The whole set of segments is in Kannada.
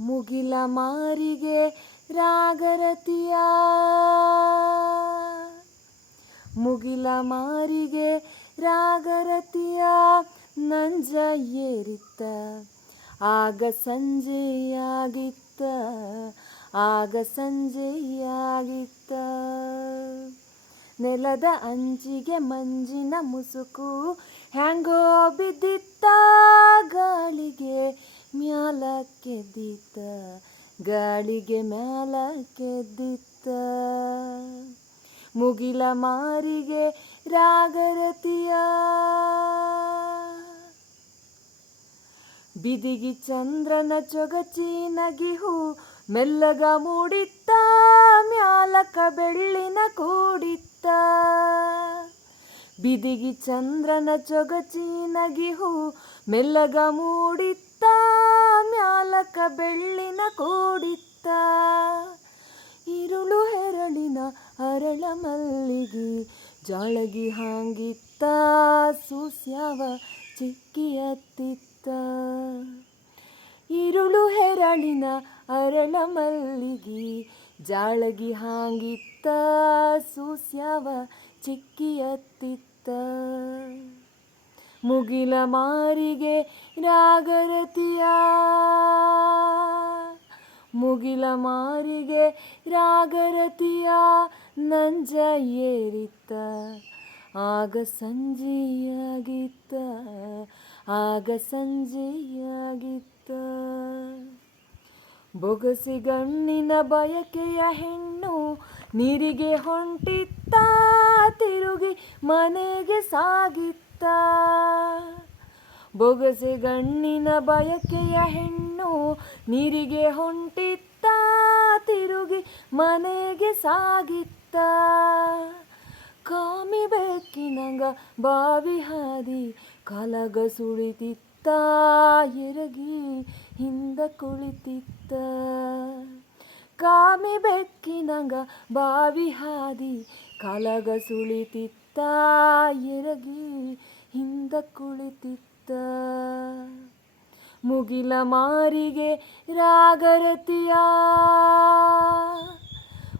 ಮುಗಿಲ ಮಾರಿಗೆ ರಾಗರತಿಯ. ಮುಗಿಲ ಮಾರಿಗೆ ರಾಗರತಿಯ ನಂಜ ಏರಿತ್ತ. ಆಗ ಸಂಜೆಯಾಗಿತ್ತ. ಆಗ ಸಂಜೆಯಾಗಿತ್ತ. ನೆಲದ ಅಂಚಿಗೆ ಮಂಜಿನ ಮುಸುಕು ಹ್ಯಾಂಗೋ ಬಿದ್ದಿತ್ತ ಗಾಳಿಗೆ. ಮ್ಯಾಲಕ್ಕೆದ್ದಿತ್ತ ಗಾಳಿಗೆ ಮ್ಯಾಲಕ್ಕೆದ್ದಿತ್ತ ಮುಗಿಲ ಮಾರಿಗೆ ರಾಗರತಿಯ, ಬಿದಿಗಿ ಚಂದ್ರನ ಚೊಗಚಿ ನಗಿಹು, ಮೆಲ್ಲಗ ಮೂಡಿತ್ತ, ಮ್ಯಾಲಕ ಬೆಳ್ಳಿನ ಕೂಡಿತ್ತ. ಬಿದಿಗಿ ಚಂದ್ರನ ಚೊಗಚಿ ನಗಿಹು, ಮೆಲ್ಲಗ ಮೂಡಿತ್ತ ಮ್ಯಾಲಕ ಬೆಳ್ಳಿನ ಕೂಡಿತ್ತ. ಇರುಳು ಹೆರಳಿನ ಅರಳ ಮಲ್ಲಿಗೆ ಜಾಳಗಿ ಹಾಂಗಿತ್ತ. ಸೂಸ್ಯಾವ ಚಿಕ್ಕಿಯತ್ತಿತ್ತ ಇರುಳು ಹೆರಳಿನ ಅರಳ ಮಲ್ಲಿಗೆ ಜಾಳಗಿ ಹಾಂಗಿತ್ತ. ಸೂಸ್ಯಾವ ಚಿಕ್ಕಿಯತ್ತಿತ್ತ ಮುಗಿಲ ಮಾರಿಗೆ ಮುಗಿಲ ಮಾರಿಗೆ ರಾಗರತಿಯ ನಂಜ ಏರಿತ್ತ ಆಗ ಸಂಜೆಯಾಗಿತ್ತ ಆಗ ಸಂಜೆಯಾಗಿತ್ತ. ಬೊಗಸಿ ಗಣ್ಣಿನ ಬಯಕೆಯ ಹೆಣ್ಣು ನೀರಿಗೆ ಹೊಂಟಿತ್ತ, ತಿರುಗಿ ಮನೆಗೆ ಸಾಗಿತ್ತ. ಬೊಗಸೆ ಗಣ್ಣಿನ ಬಯಕೆಯ ಹೆಣ್ಣು ನೀರಿಗೆ ಹೊಂಟಿತ್ತ, ತಿರುಗಿ ಮನೆಗೆ ಸಾಗಿತ್ತ. ಕಾಮಿ ಬೆಕ್ಕಿನಂಗ ಬಾವಿ ಹಾದಿ ಕಲಗ ಸುಳಿತಿತ್ತ, ಎರಗಿ ಹಿಂದ ಕುಳಿತಿತ್ತ. ಕಾಮಿ ಬೆಕ್ಕಿನಂಗ ಬಾವಿ ಹಾದಿ ಕಲಗ ಸುಳಿತಿತ್ತ, ಎರಗಿ ಹಿಂದ ಕುಳಿತಿತ್ತ. ಮುಗಿಲ ಮಾರಿಗೆ ರಾಗರತಿಯ.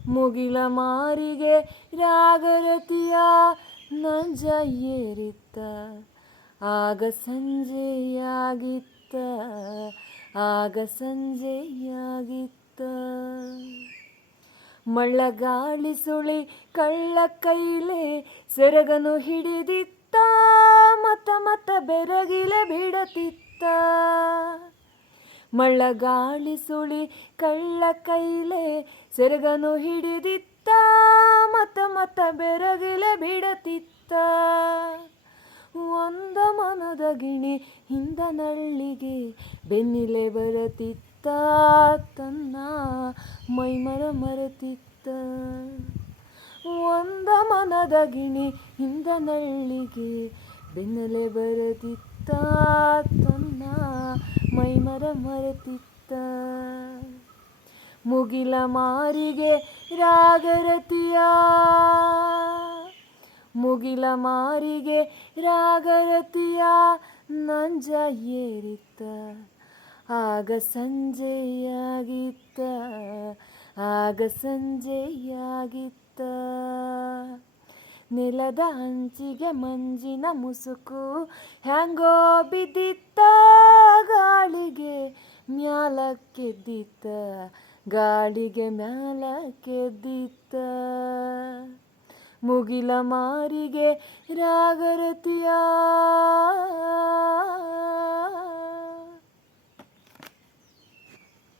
ಮುಗಿಲ ಮಾರಿಗೆ ರಾಗರತಿಯ ನಂಜ ಏರಿತ್ತ. ಆಗ ಸಂಜೆಯಾಗಿತ್ತ. ಆಗ ಸಂಜೆಯಾಗಿತ್ತ. ಮಳ್ಳಗಾಳಿ ಸುಳಿ ಕಳ್ಳ ಕೈಲೆ ಸೆರಗನು ಹಿಡಿದಿತ್ತ. ಮತ ಮತ ಬೆರಗಿಲೆ ಬಿಡತಿತ್ತ. ಮಳ್ಳಗಾಳಿ ಸುಳಿ ಕಳ್ಳ ಕೈಲೆ ಸೆರಗನು ಹಿಡಿದಿತ್ತ. ಮತ ಮತ ಬೆರಗಿಲೆ ಬಿಡತಿತ್ತ. ಒಂದ ಮನದ ಗಿಣಿ ಹಿಂದ ನಳ್ಳಿಗೆ ಬೆನ್ನಿಲೆ ಬರತಿತ್ತ. ತನ್ನ ಮೈಮರ ಮರತಿತ್ತ. ಒಂದ ಮನದ ಗಿಣಿ ಹಿಂದ ನಳ್ಳಿಗೆ ಬೆನ್ನಲೆ ಬರೆದಿತ್ತ ತನ್ನ ಮೈಮರ ಮರೆತಿತ್ತ ಮುಗಿಲ ಮಾರಿಗೆ ರಾಗರತಿಯ. ಮುಗಿಲ ಮಾರಿಗೆ ರಾಗರತಿಯ ನಂಜ ಏರಿತ್ತ ಆಗ ಸಂಜೆಯಾಗಿತ್ತ ಆಗ ಸಂಜೆಯಾಗಿತ್ತ. ನೆಲದ ಹಂಚಿಗೆ ಮಂಜಿನ ಮುಸುಕು ಹ್ಯಾಂಗೋ ಬಿದ್ದಿತ್ತ ಗಾಳಿಗೆ ಮ್ಯಾಲಕ್ಕೆದ್ದಿತ್ತ ಗಾಳಿಗೆ ಮ್ಯಾಲಕ್ಕೆದ್ದಿತ್ತ. ಮುಗಿಲ ಮಾರಿಗೆ ರಾಗರತಿಯ